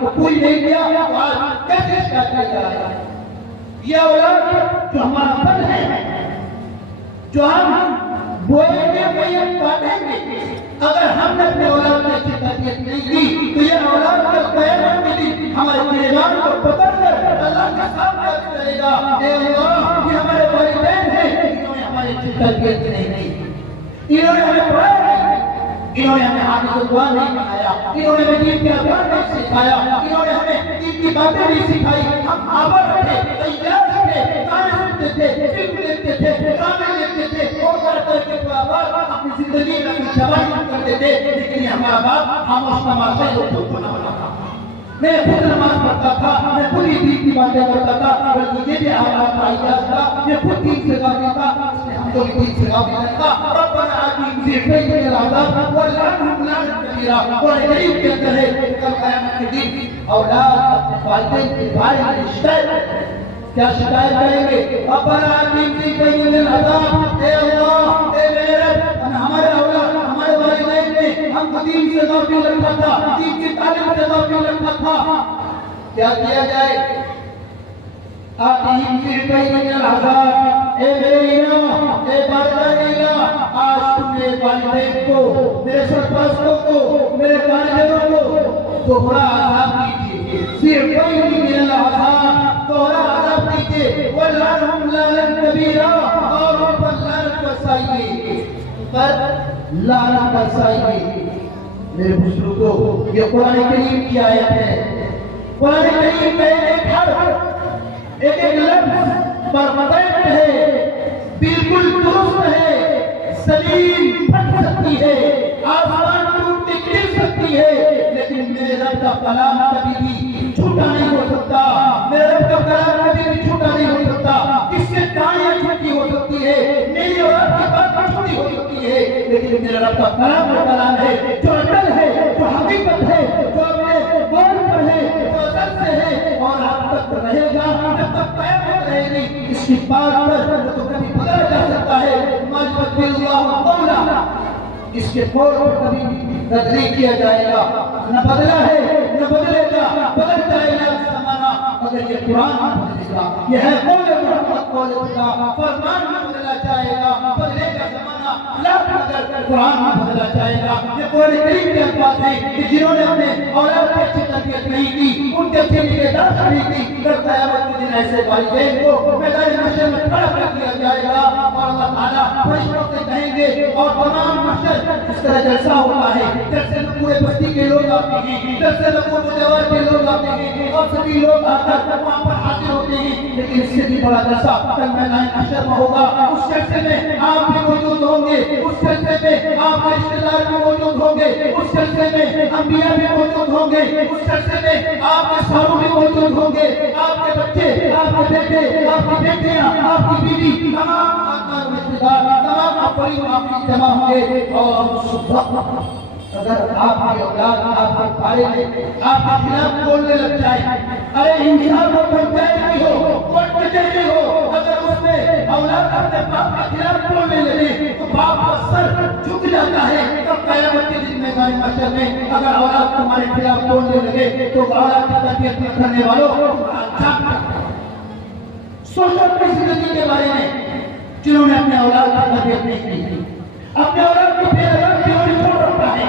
کو کوئی نہیں دیا تو آج کیسے شکایت کیا جا رہا ہے؟ یہ اولاد جو ہمارا فن ہے، جو ہم بولیں گے وہی ہم کاٹیں گے. اگر ہم نے اپنے اولاد میں اچھی تربیت نہیں کی تو یہ اولاد کا قیامت کے دن ہمارے گنہگار کو پکڑ کر اللہ کے سامنے کرے گا، اے اللہ یہ ہمارے والدین ہیں، انہوں نے ہماری اچھی تربیت نہیں کی، انہوں نے ہمیں پڑھایا نہیں، انہوں نے ہمیں حافظ قرآن نہیں بنایا، انہوں نے ہمیں دین کے احکام نہیں سکھایا، انہوں نے ہمیں دین کی باتیں نہیں سکھائی. ہم آباد رہے، تیار رہے، گانے سنتے تھے، فلم دیکھتے تھے، ڈرامے دیکھتے تھے، اور کر کے پورا بات اپنی زندگی میں اپنی جوانی کرتے تھے. لیکن یہ ہمارا باپ خاموش تماشا ہی ہوتا تھا. میں خود نماز پڑھتا تھا، میں خود ہی دین کی باتیں کرتا تھا، بلکہ یہ بھی ہمارا اعزاز تھا، یہ خود دین سے غافل تھا، اس نے ہم کو بھی دین سے غافل رکھا. ربنا آتنا فی الدنیا حسنۃ والعنہم لعنا کبیرا. قرآن کریم کے اندر ہے کل قیامت کے دن اولاد اپنے والدین کے بارے میں شکایت کیا شکایت کریں گے؟ ربنا آتنا فی الدنیا حسنۃ، اے اللہ اے میرے رب ہمارے اولاد ہمارے والدین نے ہم کو دین سے غافل رکھا تھا، دین کی تعلیم سے غافل رکھا تھا. کیا کیا جائے؟ آتنا فی الدنیا حسنۃ، اے میرے الہ اے بارگاہ الہ، آج تم میرے والدین کو، میرے سرپرستوں کو، میرے کارگروں کو دوہرا عذاب دیجیے. صرف کوئی من العذاب دوہرا عذاب دیجیے. والعنہم لعنا کبیرا، اور ان پر لعنت برسائیے، پر لعنت برسائیے. میرے بزرگوں یہ قرآن کریم کی آیت ہے. قرآن کریم میں ایک حرف ایک لفظ پرفیکٹ ہے، بالکل درست ہے، سلیم پھٹ سکتی ہے، آسمان ٹوٹ کے گر سکتی ہے، لیکن میرے رب کا کلام کبھی بھی جھوٹا نہیں ہو سکتا. میرے رب کا کلام کبھی بھی جھوٹا نہیں ہو سکتا. اس سے دعائیں جھوٹی ہو سکتی ہے، میری اور آپ کی بات جھوٹی ہو سکتی ہے، لیکن میرے رب کا کلام وہ کلام ہے جو اٹل ہے، جو حقیقت ہے، جو اپنے قول پر ہے، جو ازل سے ہے اور اب تک رہے گا، جب تک قیامت رہے گی. اس کی بات پر تو کبھی بدلا جا سکتا ہے. مجبت اللہ قولا، اس کے قول پر کبھی رد نہیں کیا جائے گا. نہ بدلا ہے نہ بدلے گا، بدل جائے گا زمانہ مگر یہ قرآن نہ بدلے گا. یہ ہے قول محمد، قول خدا، فرمان نہ بدلا جائے گا، بدلے گا زمانہ لفظ مگر قرآن نہ بدلا جائے گا. یہ قرآن کریم کے الفاظ ہیں کہ جنہوں نے اپنے اولاد کی اچھی تربیت نہیں کی، ان کے اچھے نگہداشت نہیں کی، کل قیامت کے دن ایسے والدین کو میدان محشر میں کھڑا کر دیا جائے گا اور اللہ تعالیٰ فرشتوں سے کہیں گے اور تمام محشر اس طرح جلسہ ہوتا ہے جیسے پورے بستی کے لوگ آتے ہیں، جیسے پورے جوار کے لوگ آتے ہیں اور سبھی لوگ آ کر وہاں پر حاضر ہوتے ہیں. لیکن اس سے بھی بڑا جلسہ کل میدان محشر میں ہوگا. اس جلسے میں آپ بھی موجود ہوں گے، اس جلسے میں آپ کے رشتے دار بھی موجود ہوں گے، اس جلسے میں انبیاء بھی موجود ہوں گے، اس جلسے میں آپ کے ساروں بھی موجود ہوں گے، آپ کے بچے، آپ کے بیٹے، آپ کی بیٹیاں، آپ کی بیوی، تمام خاندان رشتے دار، تمام افراد آپ کی جمع ہوں گے. اور صبح اگر آپ کی اولاد آپ کے بارے میں آپ کے خلاف بولنے لگ جائے، ارے انسان ہو، پنچایت بھی ہو، کوئی کچہری ہو، اگر اس میں اولاد اپنے باپ کے خلاف بولنے لگے تو باپ کا سر جھک جاتا ہے. تب قیامت کے دن میدان محشر میں اگر اولاد تمہارے خلاف بولنے لگے تو اولاد کی تربیت کرنے والوں سوچو اپنی زندگی کے بارے میں. جنہوں نے اپنے اولاد کی تربیت نہیں کی، اپنے اولاد کو بے اولاد کی اور چھوڑ رکھا ہے.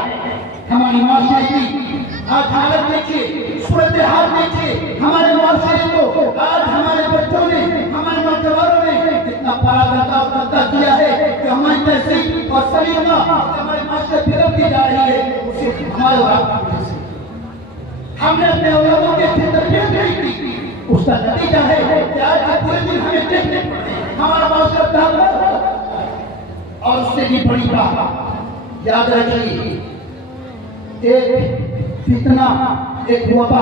ہماری معاشرے کی آج حالت دیکھیے، صورتحال دیکھیے ہمارے معاشرے کو. آج ہمارے بچوں نے، ہمارے نوجوانوں نے اتنا پراگندہ اور گندہ کیا ہے کہ ہماری تہذیب اور سلیقہ ہمارے معاشرے بگڑتی جا رہی ہے. اسے ہمارے اولاد کی وجہ سے ہم نے اپنے اولادوں کے اچھی تربیت نہیں کی. اس کا نتیجہ ہے کہ آج پورے دن ہمیں دیکھنے پڑتے ہیں ہمارا معاشرہ تہذیب. اور اس سے بھی بڑی بات یاد رکھیے، ایک فتنہ، ایک وبا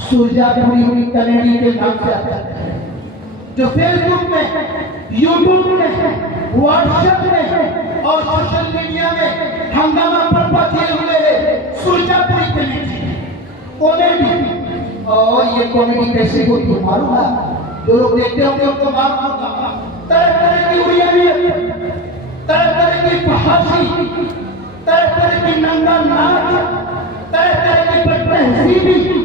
سورجا پوری کمیڈی کے نام سے آتا ہے، جو فیس بک میں، یوٹیوب میں، واٹس ایپ میں اور سوشل میڈیا میں ہنگامہ برپا کیے ہوئے ہے. سورجا پوری کامیڈی. اور یہ کامیڈی کیسے ہوتی ہے معلوم ہے؟ جو لوگ دیکھتے ہوں گے ان کو معلوم ہوگا. طرح طرح کی ہوئی، طرح طرح کی فحاشی، طرح طرح کی ننگا ناچ، طرح طرح کی بد تہذیبی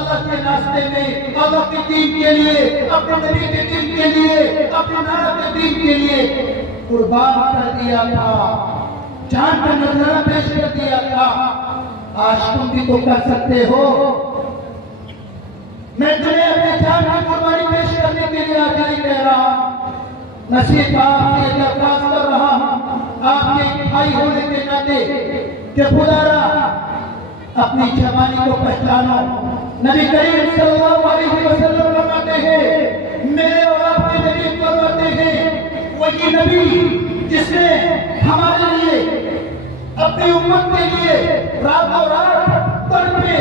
اللہ کے راستے میں، اللہ کے دین کے لیے، اپنے نبی کے دین کے لیے، اپنے نبی کے دین کے لیے قربان کر دیا تھا، جان کا نذرانہ پیش کر دیا تھا۔ آج تم بھی تو کر سکتے ہو۔ میں تمہیں اپنے جان کی قربانی پیش کرنے کے لیے آج نہیں کہہ رہا، نصیب آپ سے درخواست کر رہا ہوں آپ کے بھائی ہونے کے ناطے کہ خدا را اپنی جوانی کو پہچانو۔ نبی کریم صلی اللہ علیہ وسلم فرماتے ہیں، میرے اور آپ کے نبی فرماتے ہیں، وہی نبی جس نے ہمارے لیے، اپنی امت کے لیے رات اور رات تڑپے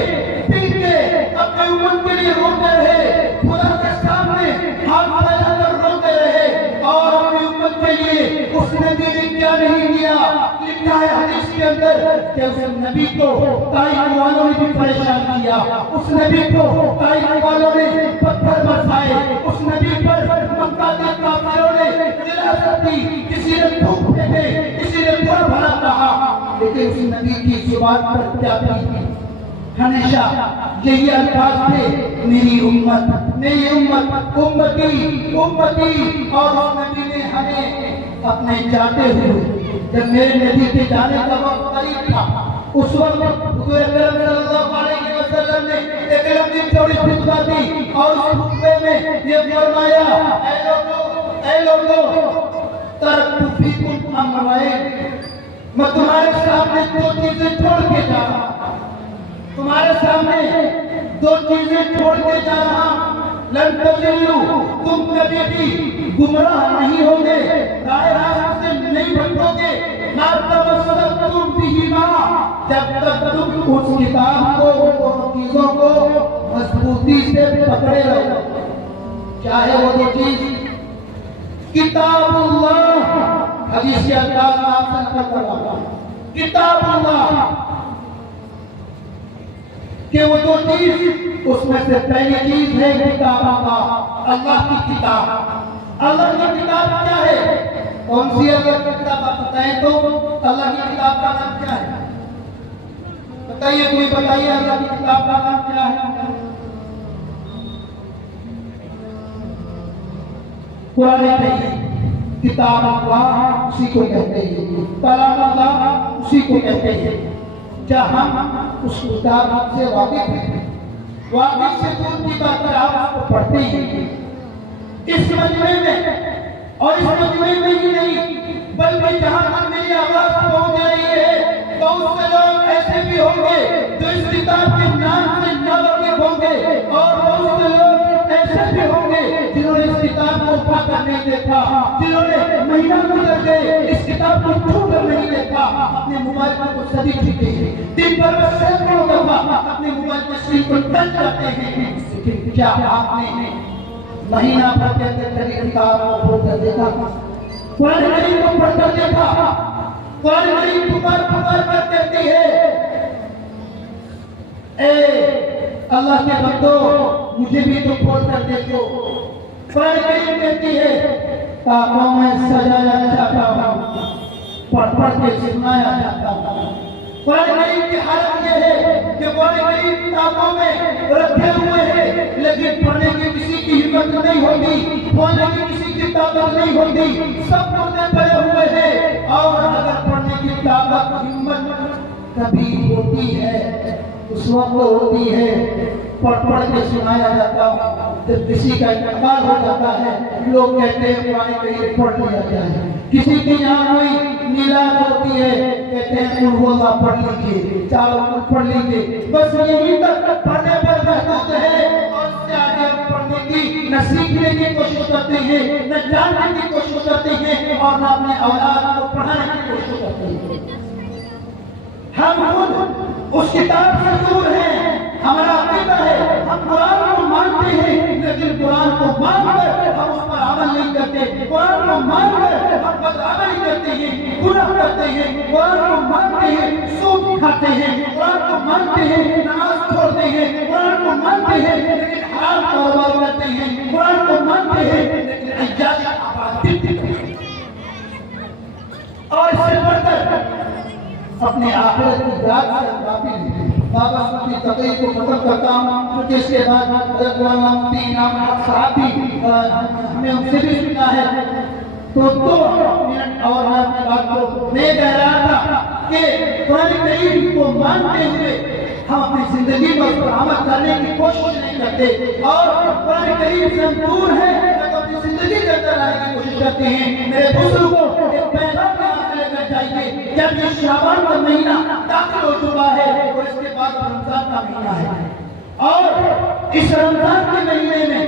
پیٹے، اپنی امت کے لیے روتے رہے، خدا کے سامنے ہاتھ پھیلا کر روتے رہے، اور اپنی امت کے لیے اس نبی نے کیا نہیں کیا۔ لکھا ہے حدیث کے اندر کہ اس نبی کو طائف والوں نے بھی پریشان کیا، اس نبی کو طائف والوں نے پتھر برسائے، اس نبی پر مکہ کے کافروں نے جلاست کی، کسی نے تھوک پھینکے، کسی نے برا بھلا کہا، لیکن اس نبی کی زبان پر کیا تھی؟ ہمیشہ یہی الفاظ تھے، میری امت، میری امت، امتی، امتی۔ اور اس نبی نے ہمیں اپنے جاتے ہوئے، جب میرے نبی کے جانے کا وقت قریب تھا، اس وقت حضور اکرم صلی اللہ علیہ وسلم نے ایک لمبی چوڑی خطبہ دی، اور اس خطبے میں یہ فرمایا، اے لوگو، ترکت فیکم امرین، میں تمہارے سامنے دو چیزیں چھوڑ کے جا رہا ہوں، تمہارے سامنے دو چیزیں چھوڑ کے جا رہا ہوں، لن تضلوا، تم کبھی بھی گمراہ نہیں ہوگے، رائے راست سے نہیں بھٹکو گے، ما تمسکتم بہما، جب تک تم اس کتاب کو، ان چیزوں کو مضبوطی سے پکڑے رہو، چاہے وہ دو چیز کتاب اللہ، حدیث کے انداز میں آپ سے نقل کر رہا ہوں، کتاب اللہ، کہ وہ دو چیز، اس میں سے پہلی چیز ہے کتاب اللہ، اللہ کی کتاب۔ اللہ کی کتاب کیا ہے؟ کون سی اللہ کی کتاب آپ بتائیں تو؟ اللہ کی کتاب کا نام کیا ہے؟ بتائیے، کوئی بتائیے اللہ کی کتاب کا نام کیا ہے؟ قرآن کریم، کتاب اللہ اسی کو کہتے ہیں، کلام اللہ اسی کو کہتے ہیں۔ کیا ہم اس کتاب سے واقف ہیں؟ واقف سے دور کی بات ہے، آپ کو پڑھتے ہیں اس مجمع میں، اور اس مجمع میں ہی نہیں بلکہ جہاں تک میری آواز پہنچ رہی ہے، بہت سے لوگ ایسے بھی ہوں گے جو اس کتاب کے نام سے ناواقف ہوں گے، اور بہت سے لوگ ایسے بھی ہوں گے جنہوں نے اس کتاب کو اٹھا کر نہیں دیکھا، جنہوں نے مہینہ گزر گئے اس کتاب کو چھو کر نہیں دیکھا، اپنے موبائل کو سبھی چکے ہیں، دن بھر میں سینکڑوں دفعہ اپنے موبائل کے اسکرین کو ٹچ کرتے ہیں، لیکن کیا آپ نے مہینہ بھر کے اندر کتاب کو پڑھ کر دیکھا؟ قرآن کریم کو پڑھ کر دیکھا؟ قرآن کریم پکار پکار کر کہتی ہے، اے اللہ کے بندو مجھے بھی تو کھول کر دیکھو۔ قرآن کریم کہتی ہے، کتابوں میں سجایا جاتا ہوں، پڑھ پڑھ کے سنایا جاتا ہوں۔ قرآن کریم کی حالت یہ ہے کہ قرآن کریم کتابوں میں رکھے ہوئے ہیں، لیکن پڑھنے کی کسی کی ہمت نہیں ہوتی، پڑھنے کی کسی کی طاقت نہیں ہوتی، سب پڑھنے پڑے ہوئے ہیں، اور اگر پڑھنے کی طاقت ہمت کبھی ہوتی ہے، اس وقت ہوتی ہے پڑھ پڑھ کے سنایا جاتا ہے، جب کسی کا انتقال ہو جاتا ہے لوگ کہتے ہیں قرآن کریم پڑھ لیا جائے، کسی کی یہاں کوئی میلاد ہوتی ہے کہتے ہیں قل ہو اللہ پڑھ لیجیے، چاروں قل پڑھ لیجیے، بس یہی تک پڑھنے پر محدود ہے، اور اس سے آگے پڑھنے کی نہ سیکھنے کی کوشش کرتے ہیں، نہ جاننے کی کوشش کرتے ہیں، اور نہ اپنے اولاد کو پڑھانے کی کوشش کرتے ہیں۔ ہم خود اس کتاب سے دور ہیں، ہمارا عقیدہ ہے ہم قرآن کو مانتے ہیں، لیکن قرآن کو مان کر ہم اس پر عمل نہیں کرتے، قرآن کو مان کر ہم بدعملی کرتے ہیں، گناہ کرتے ہیں، قرآن کو مانتے ہیں سود کھاتے ہیں، قرآن کو مانتے ہیں نماز چھوڑتے ہیں، قرآن کو مانتے ہیں لیکن حرام کاروبار کرتے ہیں، قرآن کو مانتے ہیں لیکن عیاشی آبادی کرتے ہیں، اور اس سے بڑھ کر اپنے آخرت کی ذات سے غافل ہیں۔ بابا کی تقریر کو ختم کرتا ہوں، کیونکہ اس کے بعد حضرت مولانا مفتی انعام الحق صاحب بھی ہمیں ان سے بھی سننا ہے۔ تو 2 منٹ اور میں اپنی بات کو میں کہہ رہا تھا کہ قرآن کریم کو مانتے ہوئے ہم اپنی زندگی میں اس پر عمل کرنے کی کوشش نہیں کرتے، اور قرآن کریم سے ہم دور ہیں تو اپنی زندگی کے اندر لانے کی کوشش کرتے ہیں۔ میرے بزرگوں ایک پیغام چاہیے، جب یہ شعبان کا مہینہ داخل ہو چکا ہے اور اس کے بعد رمضان کا مہینہ ہے، اور اس رمضان کے مہینے میں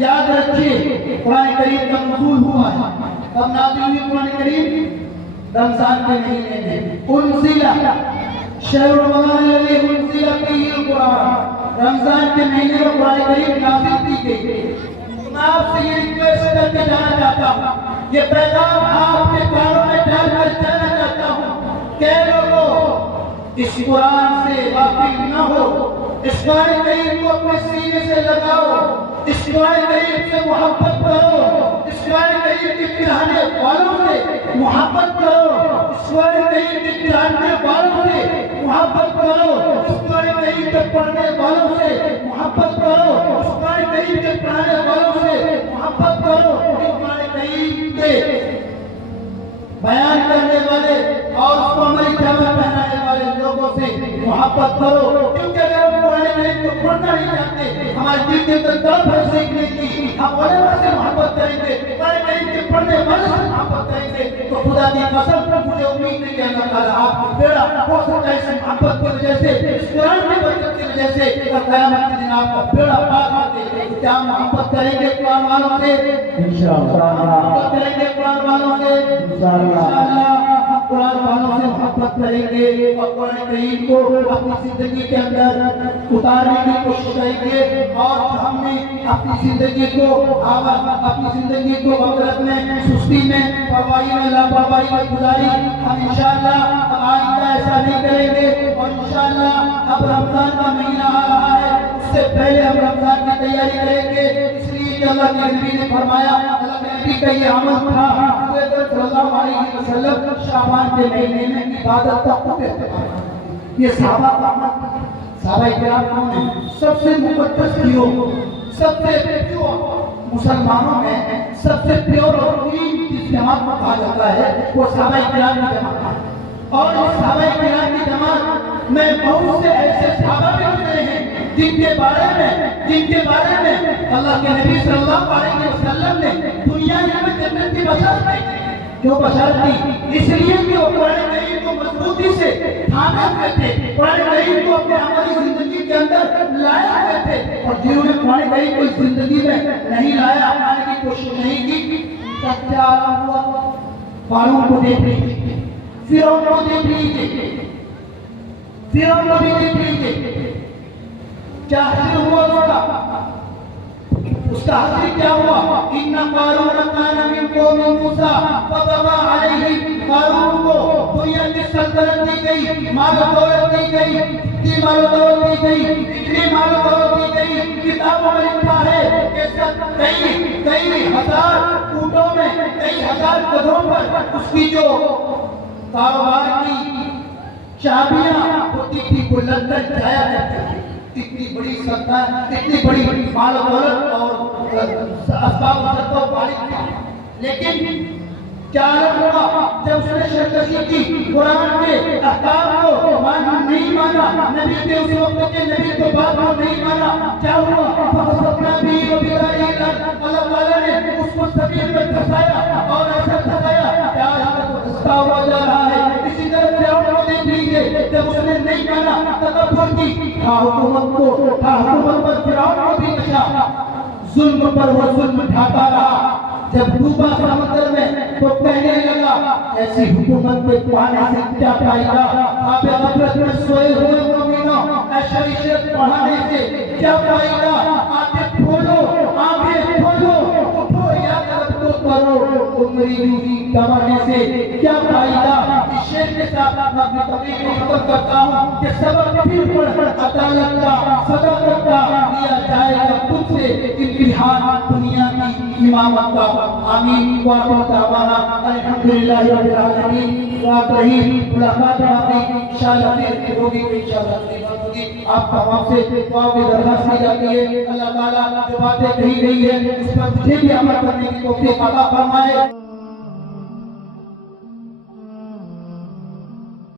یاد رکھیے قرآن کریم کا نزول ہوا ہے۔ اب نازل ہوئی قرآن کریم رمضان کے مہینے میں، انزل شہر رمضان الذی انزل فیہ القرآن، رمضان کے مہینے میں قرآن کریم نازل کی گئی۔ میں آپ سے یہ ریکویسٹ کر کے جانا چاہتا ہوں، یہ پیغام آپ کے کانوں میں ڈال کر جانا چاہتا ہوں کہ لوگوں اس قرآن سے واقف نہ ہو، اس قرآن کریم کو اپنے سینے سے لگاؤ، اس قرآن کریم سے محبت کرو، اس قرآن کریم کے پڑھانے والوں سے محبت کرو، اس قرآن کریم کے پڑھانے والوں سے محبت کرو، اس قرآن کریم کے پڑھنے والوں سے محبت کرو، اس قرآن کریم کے پڑھانے والوں سے محبت کرو، اس قرآن کریم کے بیان کرنے والے اور اس کو عملی جامہ پہنانے والے لوگوں سے محبت کرو، کیونکہ اگر ہم قرآن کریم کو پڑھنا نہیں چاہتے، ہمارے دل کے اندر طلب ہے سیکھنے کی، ہم علماء سے محبت کریں گے، قرآن کریم کے پڑھنے والے سے محبت کریں گے، تو خدا کی قسم مجھے امید نہیں کہ اللہ تعالیٰ آپ کو بیڑا ہو سکتا ہے اس محبت کی وجہ سے، اس قرآن کی برکت کی وجہ سے قیامت کے دن آپ کا بیڑا پار کر دے۔ کیا ہم محبت کریں گے قرآن والوں سے؟ انشاءاللہ محبت کریں گے قرآن والوں سے، انشاءاللہ قرآن والوں سے محبت کریں گے اور قرآن کریم کو اپنی زندگی کے اندر اتارنے کی کوشش کریں گے، اور ہم نے اپنی زندگی کو غفلت میں، سستی میں، پرواہی میں، لاپرواہی میں گزاری، ہم انشاءاللہ آئندہ ایسا نہیں کریں گے، اور انشاءاللہ اب رمضان کا مہینہ آ رہا ہے، اس سے پہلے ہم رمضان کی تیاری کریں گے، اس لیے کہ اللہ کے نبی نے فرمایا، اللہ کے نبی کا یہ عمل تھا صلی اللہ علیہ وسلم شعبان کے مہینے میں عبادت کا خوب اہتمام۔ یہ صحابہ کا عمل، صحابہ کرام کون ہیں؟ سب سے مقدس کیوں، سب سے پیور مسلمانوں میں سب سے پیور اور قریب جس جماعت کو کہا جاتا ہے وہ صحابہ کرام کی جماعت ہے، اور اس صحابہ کرام کی جماعت میں بہت سے ایسے صحابہ بھی گزرے ہیں جن کے بارے میں اللہ کے نبی صلی اللہ علیہ وسلم نے دنیا میں جنت کی بشارت دی۔ کیوں بشارت دی؟ اس لیے کہ وہ قرآن کریم کو مضبوطی سے تھامے ہوئے تھے، قرآن کریم کو اپنے عملی زندگی کے اندر لائے ہوئے تھے، اور جنہوں نے قرآن کریم کو اس زندگی میں نہیں لایا، اپنانے کی کوشش نہیں کی، تب کیا عالم ہوا؟ فارون کو دیکھ لیجیے، فرعون کو دیکھ لیجیے، فرعون کو بھی دیکھ لیجیے، کیا حشر ہوا اس کا حشر کیا ہوا؟ ان قارون کان من قوم موسیٰ فبغى علیہ، قارون کو دنیا کی سلطنت دی گئی، مال و دولت دی گئی، اتنی مال و دولت دی گئی، اتنی مال و دولت دی گئی، کتابوں میں لکھا ہے کہ کئی ہزار اونٹوں میں، کئی ہزار گدھوں پر اس کی جو کاروبار کی چابیاں ہوتی تھی وہ لگ کر جایا کرتی تھی۔ اتنی بڑی سلطنت، اتنی بڑی مال و دولت اور اسباب و سرکو مالک تھا، لیکن کیا ہوا جب اس نے سرکشی کی، قرآن کے احکام کو نہیں مانا، نبی کے اس وقت کے نبی کو بات کو نہیں مانا، کیا ہوا؟ فَخَسَفْنَا بِهِ وَبِدَارِهِ الْأَرْضَ، اللہ تعالیٰ نے اس کو زمین میں دھسایا اور ایسا دھسایا کہ آج تک وہ دھستا ہوا جا رہا ہے۔ اسی طرح فرعون کو دیکھ لیجیے، جب اس نے نہیں مانا، تکبر کی، حکومت پر فرعون کو بھی نشا، ظلم پر وہ ظلم ڈھاتا رہا، جب ڈوبا سمندر میں تو کہنے لگا ایسی حکومت کے پانے سے کیا پائے گا؟ آپ غفلت میں سوئے ہوئے مومنوں، اے شریعت پڑھانے سے کیا پائے گا؟ آنکھیں کھولو، اٹھو یا ترقو کرو، عمری یوہی گوانے سے کیا پائے گا؟ اس شعر کے ساتھ میں اپنی تقریر کو ختم کرتا ہوں کہ سبق پھر پڑھ عدالت کا، صداقت کا لیا جائے گا تم سے، امتحان دنیا کی امامت کا آمین وآخر دعوانا الحمدللہ رب العالمین رات رہی ملاقات باقی انشاءاللہ پھر ہوگی انشاءاللہ پھر ہوگی آپ تمام سے دعا کی درخواست کی جاتی ہے اللہ تعالیٰ جو باتیں کہی گئی ہے اس پر مجھے بھی عمل کرنے کی توفیق عطا فرمائے